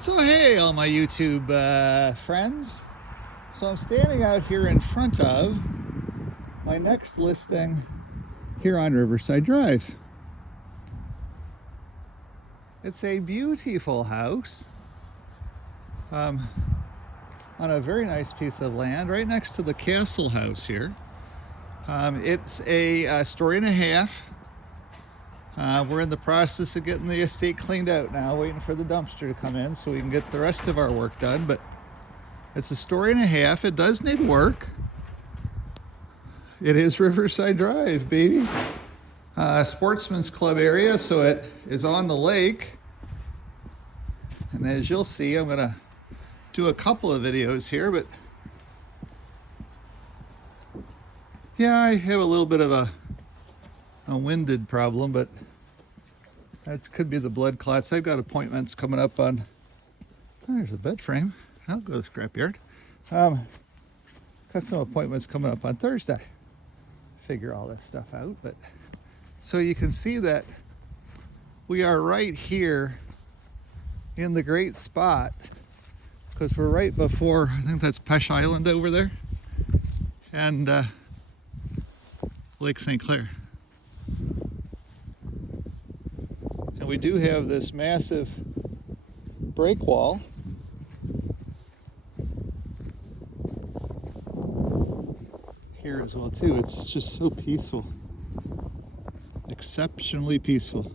So hey, all my YouTube friends. So I'm standing out here in front of my next listing here on Riverside Drive. It's a beautiful house on a very nice piece of land right next to the castle house here. It's a story and a half. We're in the process of getting the estate cleaned out now, waiting for the dumpster to come in so we can get the rest of our work done. But it's a story and a half. It does need work. It is Riverside Drive, baby. Sportsman's Club area, so it is on the lake. And as you'll see, I'm gonna do a couple of videos here, but yeah, I have a little bit of a winded problem, but that could be the blood clots. I've got appointments coming up on, there's a bed frame. I'll go to the scrapyard. Got some appointments coming up on Thursday. Figure all this stuff out, but so you can see that we are right here in the great spot because we're right before, I think that's Pesh Island over there, and Lake St. Clair. And we do have this massive break wall here as well too. It's just so peaceful, exceptionally peaceful.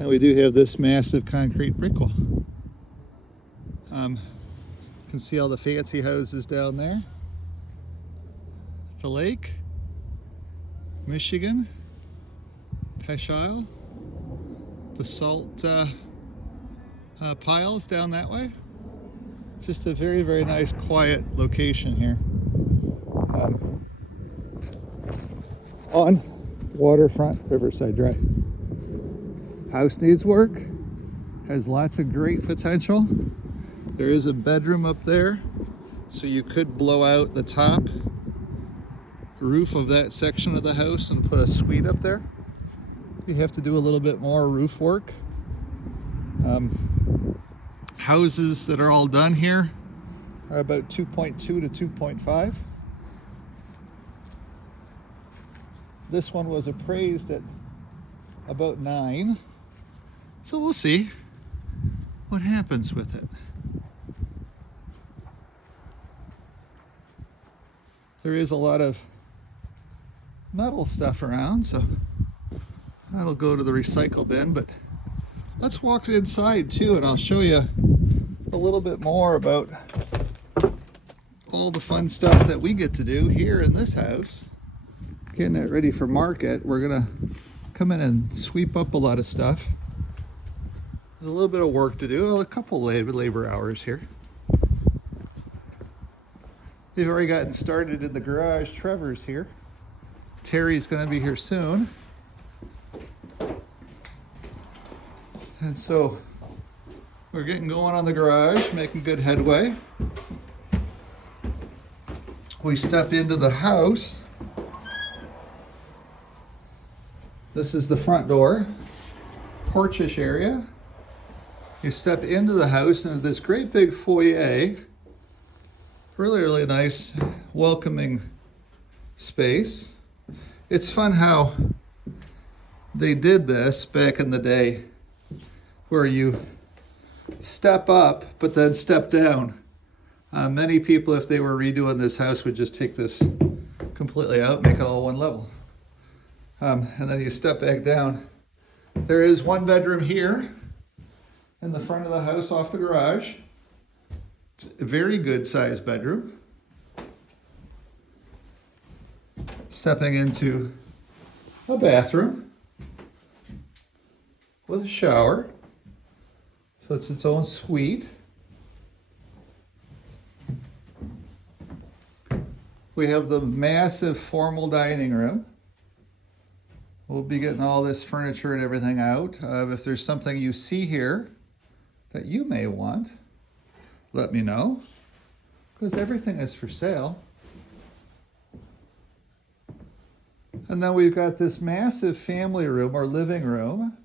And we do have this massive concrete brick wall. You can see all the fancy houses down there. The lake, Michigan, Pesh Isle, the salt piles down that way. Just a very, very nice, quiet location here. On waterfront Riverside Drive. House needs work, has lots of great potential. There is a bedroom up there, so you could blow out the top roof of that section of the house and put a suite up there. You have to do a little bit more roof work. Houses that are all done here are about 2.2 to 2.5. This one was appraised at about 9. So we'll see what happens with it. There is a lot of metal stuff around, so that'll go to the recycle bin, but let's walk inside too, and I'll show you a little bit more about all the fun stuff that we get to do here in this house. Getting it ready for market. We're gonna come in and sweep up a lot of stuff. There's a little bit of work to do, a couple labor hours here. They've already gotten started in the garage. Trevor's here. Terry's gonna be here soon. And so we're getting going on the garage, making good headway. We step into the house. This is the front door, porchish area. You step into the house into this great big foyer. Really, really nice, welcoming space. It's fun how they did this back in the day, where you step up but then step down. Many people, if they were redoing this house, would just take this completely out, make it all one level. And then you step back down. There is one bedroom here in the front of the house off the garage. It's a very good sized bedroom. Stepping into a bathroom with a shower. So it's its own suite. We have the massive formal dining room. We'll be getting all this furniture and everything out. If there's something you see here that you may want, let me know, because everything is for sale. And then we've got this massive family room or living room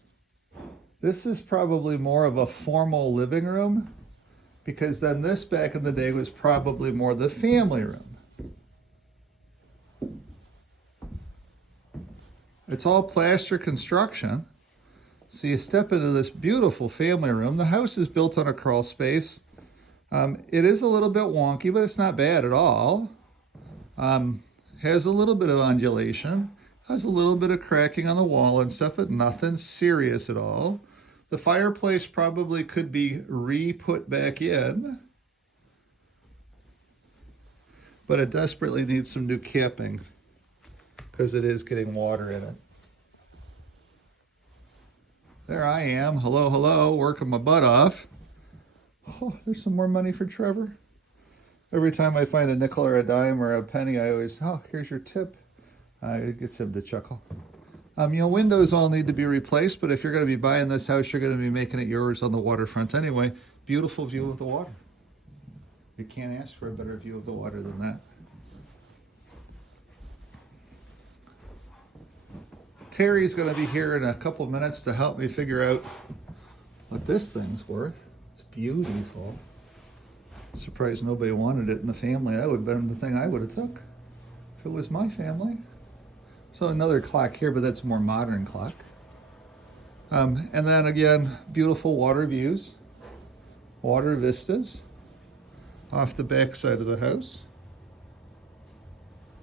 This is probably more of a formal living room, because then this back in the day was probably more the family room. It's all plaster construction. So you step into this beautiful family room. The house is built on a crawl space. It is a little bit wonky, but it's not bad at all. Has a little bit of undulation. Has a little bit of cracking on the wall and stuff, but nothing serious at all. The fireplace probably could be re-put back in, but it desperately needs some new capping because it is getting water in it. There I am, hello, hello, working my butt off. Oh, there's some more money for Trevor. Every time I find a nickel or a dime or a penny, I always, oh, here's your tip. It gets him to chuckle. Windows all need to be replaced, but if you're going to be buying this house, you're going to be making it yours on the waterfront anyway. Beautiful view of the water. You can't ask for a better view of the water than that. Terry's going to be here in a couple minutes to help me figure out what this thing's worth. It's beautiful. Surprised nobody wanted it in the family. That would have been the thing I would have took if it was my family. So another clock here, but that's a more modern clock. And then again, beautiful water views, water vistas off the back side of the house.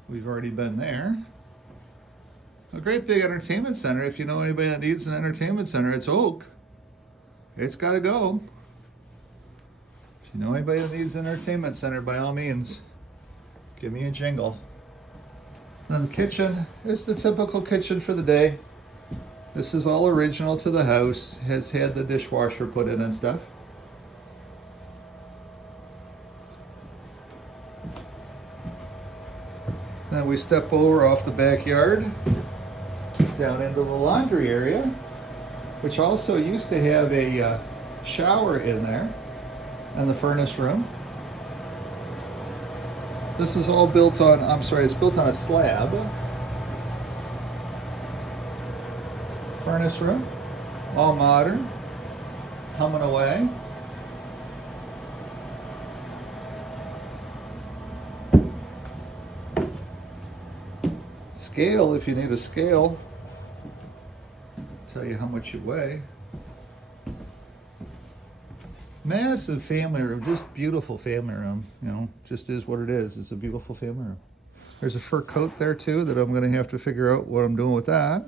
We've already been there. A great big entertainment center. If you know anybody that needs an entertainment center, it's Oak. It's got to go. If you know anybody that needs an entertainment center, by all means, give me a jingle. And the kitchen is the typical kitchen for the day. This is all original to the house. Has had the dishwasher put in and stuff. Then we step over off the backyard down into the laundry area, which also used to have a shower in there, and the furnace room. This is all built on, it's built on a slab. Furnace room, all modern, humming away. Scale, if you need a scale, tell you how much you weigh. Massive family room, just beautiful family room, just is what it is. It's a beautiful family room. There's a fur coat there too that I'm going to have to figure out what I'm doing with that.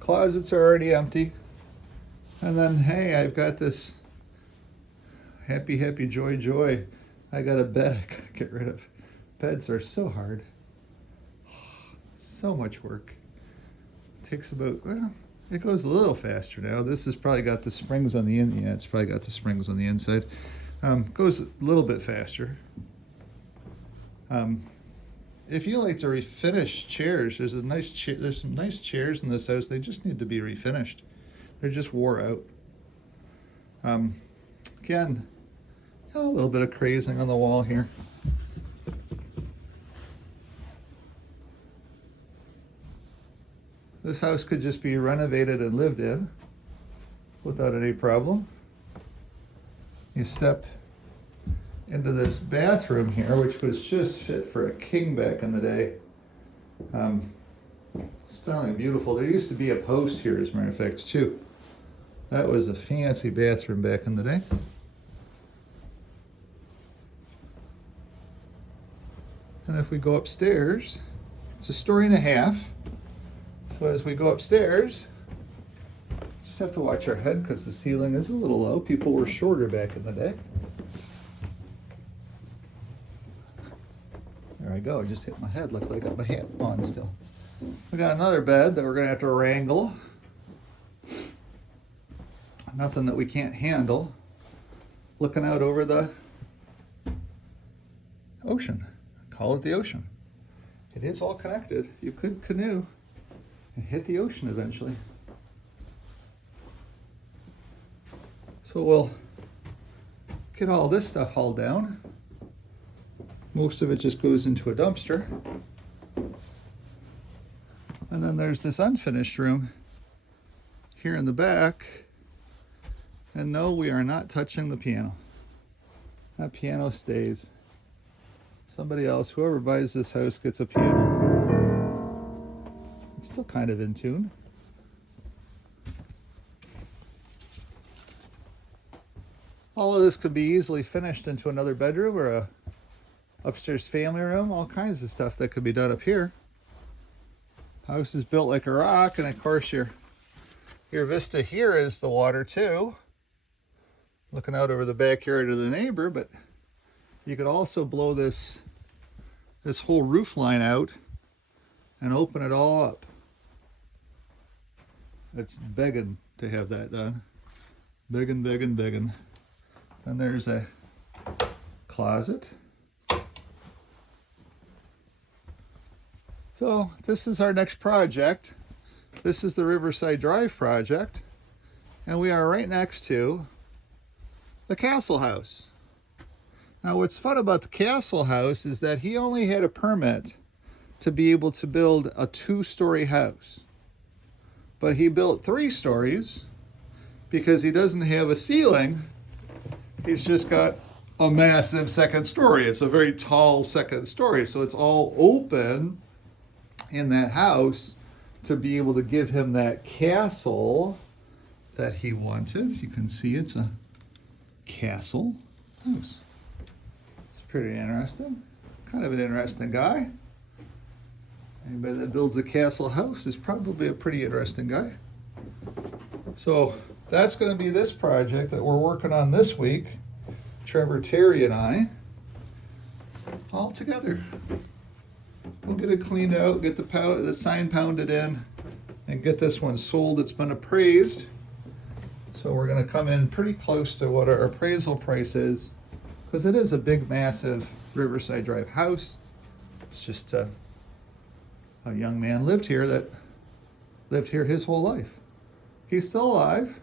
Closets are already empty. And then, hey, I've got this happy, happy, joy, joy. I got a bed I gotta get rid of. Beds are so hard. So much work. It takes about, it goes a little faster now. This has probably got the springs on the inside. Yeah, it's probably got the springs on the inside. Goes a little bit faster. If you like to refinish chairs, there's some nice chairs in this house. They just need to be refinished. They're just wore out. Again, a little bit of crazing on the wall here. This house could just be renovated and lived in without any problem. You step into this bathroom here, which was just fit for a king back in the day. Stunning, beautiful. There used to be a post here, as a matter of fact, too. That was a fancy bathroom back in the day. And if we go upstairs, it's a story and a half. So as we go upstairs, just have to watch our head because the ceiling is a little low. People were shorter back in the day. There I go, just hit my head. Look like I got my hat on still. We got another bed that we're gonna have to wrangle. Nothing that we can't handle. Looking out over the ocean. Call it the ocean. It is all connected. You could canoe and hit the ocean eventually. So we'll get all this stuff hauled down. Most of it just goes into a dumpster. And then there's this unfinished room here in the back. And no, we are not touching the piano. That piano stays. Somebody else, whoever buys this house, gets a piano. It's still kind of in tune. All of this could be easily finished into another bedroom or a upstairs family room. All kinds of stuff that could be done up here. House is built like a rock, and of course your vista here is the water too. Looking out over the backyard of the neighbor, but you could also blow this whole roof line out and open it all up. It's begging to have that done. Begging, begging, begging. And there's a closet. So this is our next project. This is the Riverside Drive project. And we are right next to the Castle House. Now what's fun about the Castle House is that he only had a permit to be able to build a 2-story house. But he built 3 stories because he doesn't have a ceiling. He's just got a massive 2nd story. It's a very tall 2nd story. So it's all open in that house to be able to give him that castle that he wanted. You can see it's a castle house. It's pretty interesting. Kind of an interesting guy. Anybody that builds a castle house is probably a pretty interesting guy. So that's going to be this project that we're working on this week. Trevor, Terry, and I all together. We'll get it cleaned out, get the sign pounded in, and get this one sold. It's been appraised. So we're going to come in pretty close to what our appraisal price is, because it is a big, massive Riverside Drive house. It's just a young man lived here his whole life. He's still alive,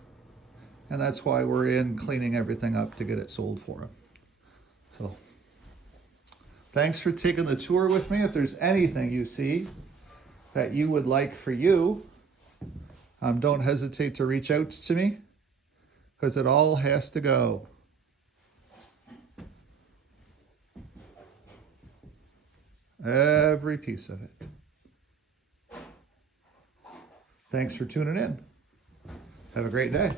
and that's why we're in cleaning everything up to get it sold for him. So thanks for taking the tour with me. If there's anything you see that you would like for you, don't hesitate to reach out to me, because it all has to go. Every piece of it. Thanks for tuning in. Have a great day.